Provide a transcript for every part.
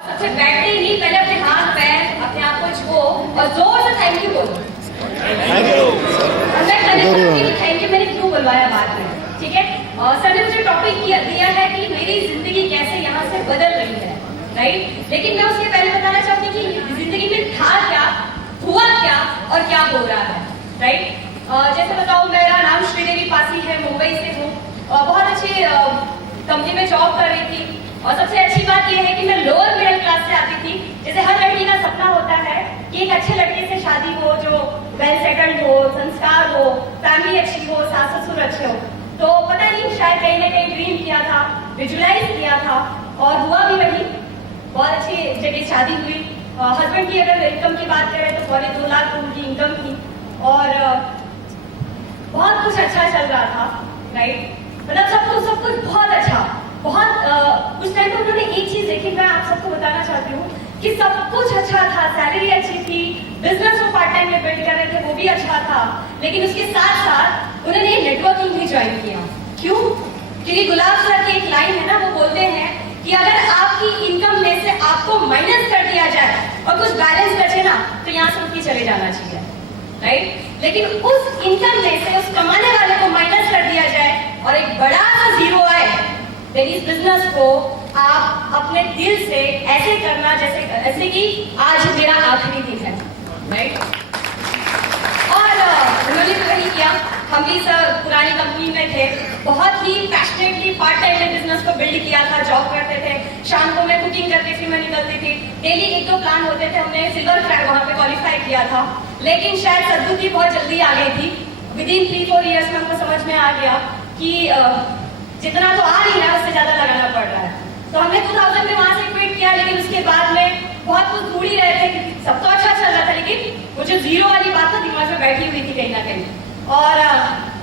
सबसे बैठते ही पहले अपने हाथ पैर अपने आप को छुओ और जोर से थैंक यू बोलो। थैंक यू मैंने क्यों बुलवाया बाद में, ठीक है। सर ने मुझे टॉपिक दिया है कि मेरी जिंदगी कैसे यहाँ से बदल रही है, राइट। लेकिन मैं उसके पहले बताना चाहती कि जिंदगी में था क्या, हुआ क्या और क्या हो रहा है, राइट। जैसे बताऊँ, मेरा नाम श्रीदेवी पासी है, मुंबई से हूँ। बहुत अच्छी कंपनी में जॉब कर रही थी और सबसे अच्छी बात यह है कि मैं लोअर मिडिल क्लास से आती थी। जैसे हर लड़की का सपना होता है कि एक अच्छे लड़के से शादी हो जो वेल सेटल्ड हो, संस्कार हो, फैमिली अच्छी हो, सास ससुर अच्छे हो। तो पता नहीं, शायद कहीं ना कहीं ड्रीम किया था, विजुलाइज किया था और हुआ भी वही। बहुत अच्छी जगह शादी हुई। हस्बैंड की अगर इनकम की बात करें तो 2 लाख उनकी इनकम थी और बहुत कुछ अच्छा चल रहा था, राइट। मतलब सब कुछ बहुत अच्छा, बहुत उस टाइम पर उन्होंने एक चीज देखी, मैं आप सबको बताना चाहती हूँ कि सब कुछ अच्छा था, सैलरी अच्छी थी, बिजनेस को पार्ट टाइम में बिल्ड कर रहे थे, वो भी अच्छा था। लेकिन उसके साथ साथ उन्होंने नेटवर्किंग भी ज्वाइन किया। क्यों? क्योंकि गुलाब सर की एक लाइन है ना, वो बोलते हैं कि अगर आपकी इनकम में से आपको माइनस कर दिया जाए और कुछ बैलेंस बचे ना, तो यहाँ से उठ के चले जाना चाहिए, राइट। लेकिन उस इनकम में से उस कमाने वाले को माइनस कर दिया जाए और एक बड़ा सा जीरो आए, लेकिन इस बिजनेस को आप अपने दिल से ऐसे करना जैसे कि आज मेरा आखिरी दिन है, राइट। और उन्होंने भी वही किया। हम भी सब पुरानी कंपनी में थे, बहुत ही पैशनेटली पार्ट टाइम में बिजनेस को बिल्ड किया था, जॉब करते थे। शाम को मैं कुकिंग करती थी, मैं निकलती थी। डेली 1-2 प्लान होते थे। हमने सिल्वर फ्लैग वहां पे क्वालिफाई किया था, लेकिन शायद सद्बुद्धि बहुत जल्दी आ गई थी। विदिन 3-4 ईयर्स में हमको समझ में आ गया कि जितना तो आ रही है उससे ज्यादा लगाना पड़ रहा है। तो हमने 2000 में वहां से क्विट किया। लेकिन उसके बाद में बहुत कुछ ढूंढ ही रहे थे कि सब तो अच्छा चल रहा था, लेकिन वो जो जीरो वाली बात तो दिमाग में बैठी हुई थी कहीं ना कहीं। और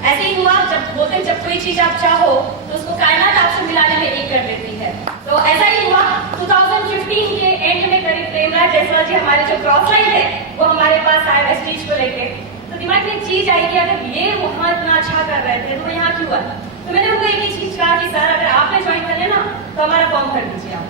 ऐसे ही हुआ, जब बोलते हैं जब कोई चीज आप चाहो तो उसको कायनात आपसे मिलाने में एक कर देती है। तो ऐसा ही हुआ। 2015 के एंड में करीब प्रेमराज जायसवाल जी हमारे जो क्रॉस लाइन है वो हमारे पास आए वेस्टीज को लेके। तो दिमाग में एक चीज आई कि अगर ये वहां इतना अच्छा कर रहे थे तो यहाँ क्यों आए। तो मैंने उनको एक ही चीज कहा कि सर अगर आपने ज्वाइन कर लेना तो हमारा फॉर्म कर दीजिए आप,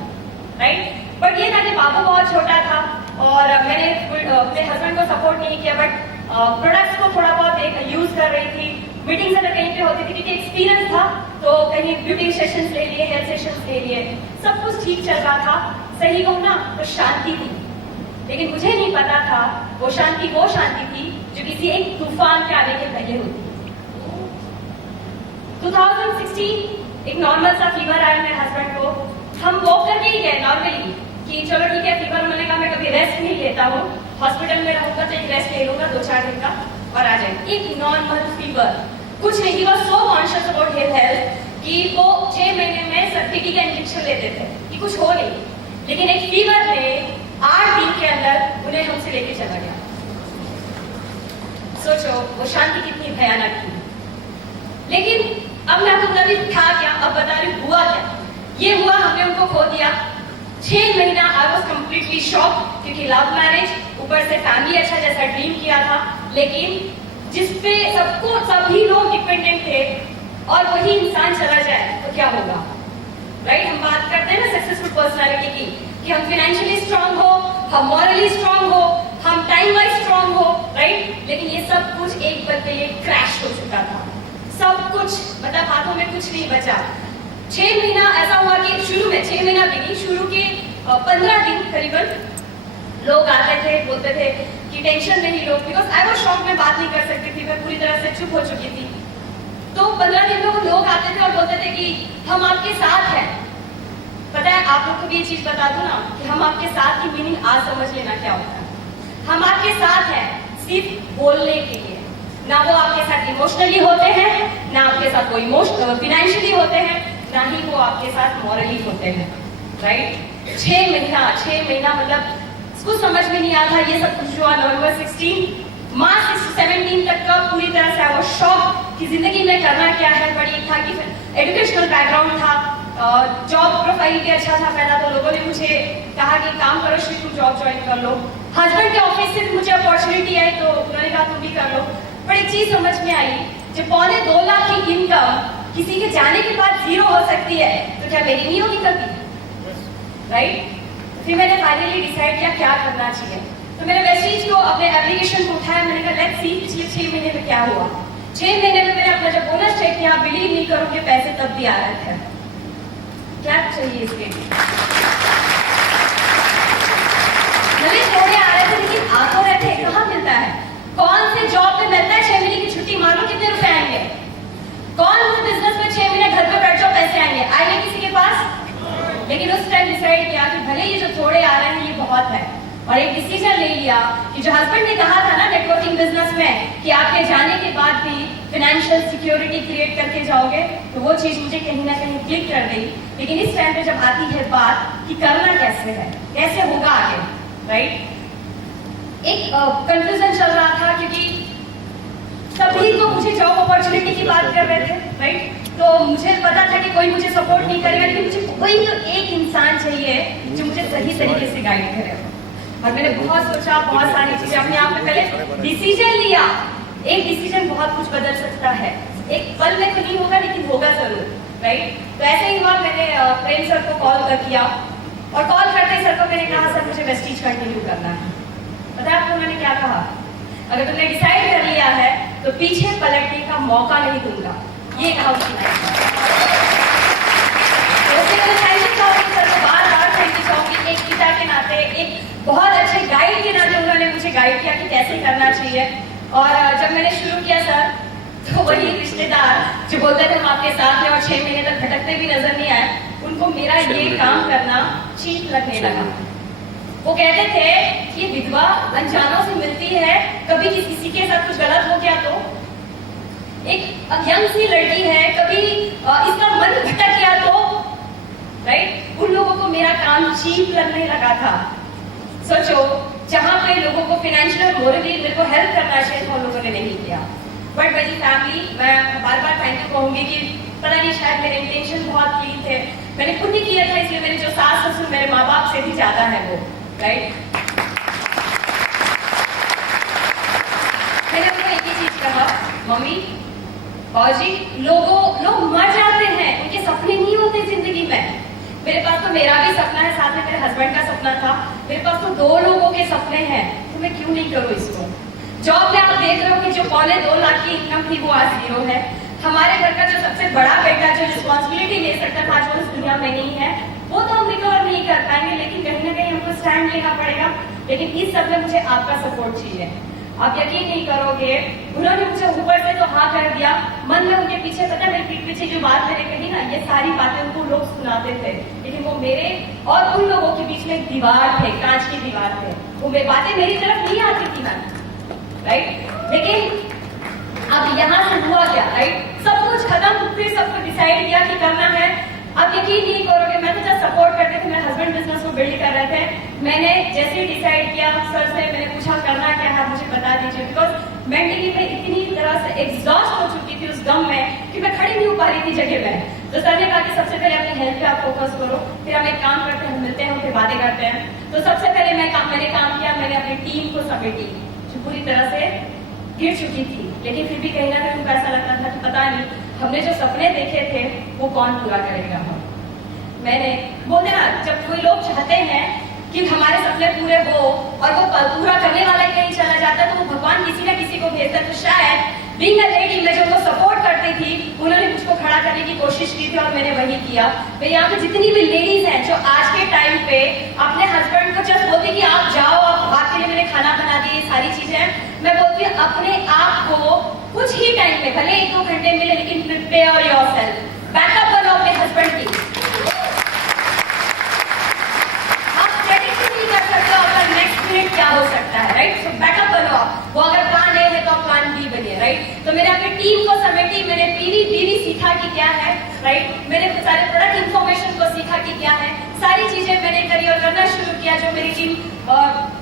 राइट। बट ये था कि बाबू बहुत छोटा था और मैंने अपने हस्बैंड को सपोर्ट नहीं किया, बट प्रोडक्ट्स को थोड़ा बहुत यूज कर रही थी। मीटिंग्स अगर कहीं पे होती थी क्योंकि एक्सपीरियंस था, तो कहीं ब्यूटी सेशंस ले लिए, हेल्थ सेशंस ले लिए, सब कुछ ठीक चल रहा था। सही कहूँ ना तो शांति थी, लेकिन मुझे नहीं पता था वो शांति थी जो किसी एक तूफान के आने के पहले होती। 2016 एक नॉर्मल सा फीवर आया मेरे हस्बैंड को। हम वॉक करके ही गए नॉर्मली कि चलो ठीक है फीवर। उन्होंने कहा मैं कभी रेस्ट नहीं लेता हूँ, हॉस्पिटल में रहूंगा तो एक रेस्ट ले लूंगा 2-4 दिन का और आ जाए। एक नॉर्मल फीवर, कुछ नहीं। He was so conscious about his health कि वो 6 महीने में सर्टिफिकेट का इंजेक्शन लेते थे कि कुछ हो नहीं। लेकिन एक फीवर ने 8 दिन के अंदर उन्हें हमसे लेके चला गया। सोचो वो शांति कितनी भयानक थी। लेकिन अब मैं आपको बता रही था क्या, अब बता रही हुआ क्या। ये हुआ, हमने उनको खो दिया। 6 महीना आई वॉज कम्प्लीटली शॉक, क्योंकि लव मैरिज, ऊपर से फैमिली अच्छा जैसा ड्रीम किया था, लेकिन जिसपे सभी लोग डिपेंडेंट थे और वही इंसान चला जाए तो क्या होगा, राइट। हम बात करते हैं ना सक्सेसफुल पर्सनालिटी की, कि हम फाइनेंशियली स्ट्रांग हो, हम मॉरली स्ट्रांग हो, हम टाइम वाइज स्ट्रांग हो, राइट। लेकिन ये सब कुछ एक पल के लिए क्रैश हो चुका था। सब कुछ, मतलब हाथों में कुछ नहीं बचा। 6 महीना ऐसा हुआ कि शुरू में 6 महीना भी नहीं, शुरू के 15 दिन करीबन लोग आते थे, बोलते थे कि टेंशन नहीं लो, बिकॉज आई वाज शॉक, में बात नहीं कर सकती थी, मैं पूरी तरह से चुप हो चुकी थी। तो 15 दिन में वो लोग आते थे और बोलते थे कि हम आपके साथ हैं। पता है आप लोग को भी ये चीज बता दूं ना कि हम आपके साथ की मीनिंग आज समझ लेना क्या होता है। हम आपके साथ हैं सिर्फ बोलने के लिए, ना वो आपके साथ इमोशनली होते हैं, ना आपके साथ वो फाइनेंशियली होते हैं, ना ही वो आपके साथ मॉरली होते हैं, राइट। 6 महीना मतलब कुछ समझ में नहीं आता। ये सब कुछ हुआ नवंबर 16, मार्च 17 तक का पूरी तरह से आई वाज शॉक कि जिंदगी में करना क्या है। बड़ी एक था कि एजुकेशनल बैकग्राउंड था, जॉब प्रोफाइल भी अच्छा था। पहला तो लोगों ने मुझे कहा कि काम करो श्री, तुम जॉब ज्वाइन कर लो। हस्बैंड के ऑफिस से मुझे अपॉर्चुनिटी आई तो उन्होंने कहा तुम भी कर लो। पर एक चीज समझ में आई, जब 2.25 लाख की इनकम किसी के जाने के बाद 0 हो सकती है, तो क्या मेरी नहीं होगी कभी, राइट। फिर मैंने फाइनली डिसाइड किया क्या करना चाहिए। तो मैंने वेस्टीज को अपने एप्लीकेशन को उठाया, मैंने कहा लेट्स सी पिछले 6 महीने में क्या हुआ। 6 महीने में मैंने अपना जब बोनस चेक किया, बिलीव नहीं करोगे पैसे तब भी आ रहे थे। क्या चाहिए इसके लिए? भले थोड़े आ रहे थे लेकिन आ तो रहे थे। कहाँ मिलता है? कौन से जॉब पे मिलता है 6 महीने की छुट्टी मारो कितने रुपए आएंगे? कौन से बिजनेस में 6 महीने घर पे बैठ जाओ पैसे आएंगे किसी के पास? लेकिन उस टाइम डिसाइड किया कि भले ये जो थोड़े आ रहे हैं ये बहुत है, और एक डिसीजन ले लिया कि जो हस्बैंड ने कहा था ना नेटवर्किंग बिजनेस में कि आपके जाने के बाद भी फाइनेंशियल सिक्योरिटी क्रिएट करके जाओगे, तो वो चीज मुझे कहीं ना कहीं क्लिक कर गई। लेकिन इस टाइम पे जब आती है बात कि करना कैसे है, कैसे होगा आगे, राइट, एक कंफ्यूजन चल रहा था क्योंकि सभी तो मुझे जॉब अपॉर्चुनिटी की बात कर रहे थे, राइट। तो मुझे पता था कि कोई मुझे सपोर्ट नहीं करेगा, लेकिन मुझे कोई तो एक इंसान चाहिए जो मुझे सही तरीके से गाइड करे। और मैंने बहुत सोचा, बहुत सारी चीजें अपने आप में पहले डिसीजन लिया। एक डिसीजन बहुत कुछ बदल सकता है, एक पल में तो नहीं होगा लेकिन होगा जरूर, राइट। तो ऐसे ही हुआ, मैंने प्रेम सर को कॉल कर किया, और कॉल करते ही सर को मैंने कहा सर मुझे वेस्टीज कंटिन्यू करना है। पता है आपको उन्होंने क्या कहा? अगर तुमने डिसाइड कर लिया है तो पीछे पलटने का मौका नहीं दूंगा, ये कहा उसने। बार-बार थैंक यू चाहूंगी एक पिता के नाते, एक बहुत अच्छे गाइड के नाते उन्होंने मुझे गाइड किया कि कैसे करना चाहिए। और जब मैंने शुरू किया सर, तो वही रिश्तेदार जो बोलते थे हम आपके साथ हैं और 6 महीने तक भटकते भी नजर नहीं आए, उनको मेरा ये काम करना चीप लगने लगा। वो कहते थे कि विधवा अनजानों से मिलती है, कभी किसी के साथ कुछ गलत हो गया तो, एक यंग सी लड़की है, कभी इसका मन भटक गया तो, राइट। उन लोगों को मेरा काम चीप लगने लगा था। सोचो, जहां पे लोगों को फाइनेंशियल मोरली मेरे को हेल्प करना चाहिए तो लोगों ने नहीं किया। बट मेरी फैमिली, मैं बार बार थैंक यू कहूंगी कि पता नहीं शायद मेरे इंटेंशन बहुत क्लीन थे, मैंने खुद ही किया था, इसलिए मेरे जो सास ससुर मेरे माँ बाप से भी ज्यादा है वो, राइट। मैंने उनको एक ही चीज कहा, मम्मी जी, लोग मर जाते हैं, उनके सपने नहीं होते जिंदगी में। मेरे पास तो मेरा भी सपना है, साथ में मेरे हस्बैंड का सपना था, मेरे पास तो 2 लोगों के सपने हैं, तो मैं क्यों नहीं करूँ इसको। जॉब में आप देख रहे हो कि जो 2.25 लाख की इनकम थी वो आज 0 है। हमारे घर का जो सबसे बड़ा बेटा जो रिस्पॉन्सिबिलिटी ले सकता था, जो इस दुनिया में नहीं है, वो तो हम रिकवर नहीं कर पाएंगे, लेकिन कहीं ना कहीं हमको स्टैंड लेना पड़ेगा। लेकिन इस सब में मुझे आपका सपोर्ट चाहिए। आप यकीन नहीं करोगे, उन्होंने मुझे ऊपर से तो हाँ कर दिया, मन में उनके पीछे, पता है मेरे पीठ पीछे जो बात मैंने कही ना, ये सारी बातें उनको लोग सुनाते थे, लेकिन वो मेरे और उन लोगों के बीच में एक दीवार थे, कांच की दीवार थे। वो बातें मेरी तरफ नहीं आती थी ना, राइट। लेकिन अब यहाँ से हुआ क्या, राइट, सब कुछ खत्म, फिर सबको डिसाइड किया कि करना है। अब यकीन नहीं करोगे, मैं तो जब सपोर्ट करते थे, मेरे हस्बैंड बिजनेस को बिल्ड कर रहे थे, मैंने जैसे ही डिसाइड किया सर से मैंने पूछा करना क्या है मुझे बता दीजिए, बिकॉज मेंटली मैं इतनी तरह से एग्जॉस्ट हो चुकी थी उस गम में कि मैं खड़ी नहीं हो पा रही थी जगह में। तो सर ने कहा कि सबसे पहले अपनी हेल्थ पे आप फोकस करो, फिर हम एक काम करते हैं, मिलते हैं, फिर बातें करते हैं। तो सबसे पहले मैंने काम किया, मैंने अपनी टीम को समेटी जो पूरी तरह से गिर चुकी थी, लेकिन फिर भी कहीं ना कहीं उनको ऐसा लगता था कि पता नहीं हमने जो सपने देखे थे वो कौन पूरा करेगा। मैंने बोलते ना, जब कोई लोग चाहते हैं कि हमारे सपने पूरे हो और वो पूरा करने वाला कहीं चला जाता है, तो वो भगवान किसी ना किसी को भेजता है। तो शायद बीइंग अ लेडी, मैं जो उनको सपोर्ट करती थी, उन्होंने मुझको खड़ा करने की कोशिश की थी और मैंने वही किया। मैं यहाँ पे जितनी भी लेडीज हैं जो आज के टाइम पे अपने हस्बैंड को जस्ट बोलती कि आप जाओ, आपके लिए मैंने खाना बना दी, सारी चीजें, मैं बोलती हूँ अपने आप को कुछ ही टाइम में, भले 1-2 घंटे मिले, लेकिन प्रिपेयर योरसेल्फ, बैकअप बनो अपने हस्बैंड की। आप प्रेडिक्ट नहीं कर सकते हो आपका नेक्स्ट मिनट क्या हो सकता है, राइट। सो बैकअप बनो आप, वो अगर प्लान ए है तो आप प्लान बी बनिए, राइट। तो मैंने अपनी टीम को समेटी, मैंने बीवी सीखा कि क्या है, राइट। मैंने सारे प्रोडक्ट इन्फॉर्मेशन को सीखा कि क्या है, सारी चीजें मैंने करी और करना शुरू किया। जो मेरी टीम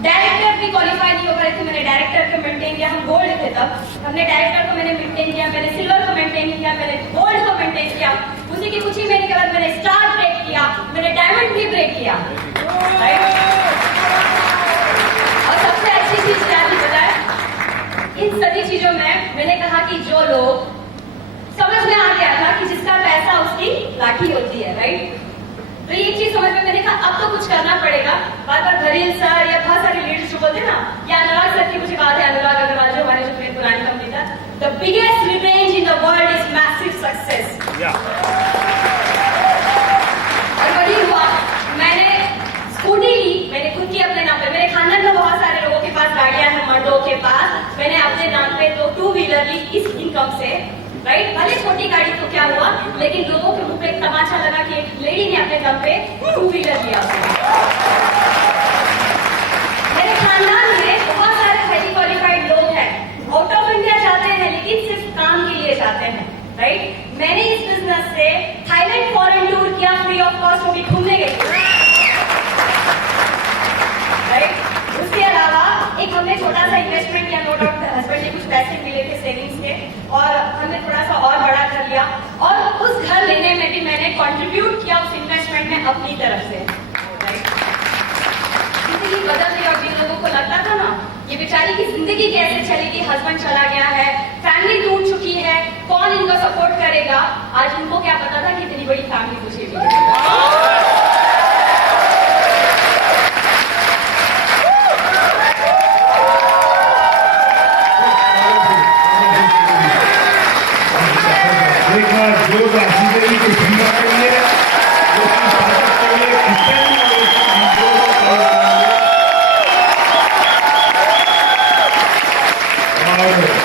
डायरेक्टर भी क्वालिफाई नहीं हो पा रही थी, मैंने डायरेक्टर को मेंटेन किया, हम गोल्ड थे तब, हमने डायरेक्टर को मैंने मेंटेन किया, मैंने सिल्वर को मेंटेन किया, मैंने गोल्ड को मेंटेन किया, उसी की कुछ ही महीने के बाद मैंने स्टार ब्रेक किया, मैंने डायमंड भी ब्रेक किया, राइट। और सबसे अच्छी चीज क्या थी पता है, इन सभी चीजों में मैंने कहा कि जो लोग समझ में आ गया था कि जिसका पैसा उसकी लाठी होती है, राइट। तो ये चीज समझ में मैंने कहा अब तो कुछ करना पड़ेगा। बार बार घरेल सर या बहुत सारे लीडर्स जो बोलते ना, या अनुराग सर की मुझे बात है, अनुराग अग्रवाल जो हमारे जो मेरे पुरानी कंपनी था, the biggest revenge in the world is massive success. और वही हुआ, मैंने स्कूटी ली, मैंने खुद की अपने नाम पे, मेरे खानदान में बहुत सारे लोगों के पास गाड़ियां हैं, मर्दों के पास, मैंने अपने नाम पे 2 व्हीलर ली इस इनकम से, राइट। भले छोटी गाड़ी तो क्या हुआ, लेकिन लोगों के मुंह पे एक तमाचा लगा कि एक लेडी ने अपने दम पे 2 व्हीलर लिया। मेरे खानदान में बहुत सारे हाईली क्वालिफाइड लोग हैं, आउट ऑफ इंडिया जाते हैं लेकिन सिर्फ काम के लिए जाते हैं, राइट। मैंने इस बिजनेस से थाईलैंड फॉरेन टूर किया, फ्री ऑफ कॉस्ट, वो भी घूमने गई, राइट। उसके अलावा एक हमने छोटा सा इन्वेस्टमेंट किया, नो डाउट हस्बैंड ने कुछ पैसे मिले थे सेविंग्स के, और हमने थोड़ा सा और बड़ा कर लिया, और उस घर लेने में भी मैंने कंट्रीब्यूट किया उस इन्वेस्टमेंट में अपनी तरफ से, राइट। जिंदगी बदल गई, और जिन लोगों को लगता था ना ये बेचारी की जिंदगी कैसे चलेगी, हस्बैंड चला गया है, फैमिली टूट चुकी है, कौन इनको सपोर्ट करेगा, आज उनको क्या पता था कि इतनी बड़ी फैमिली मुझे भी है।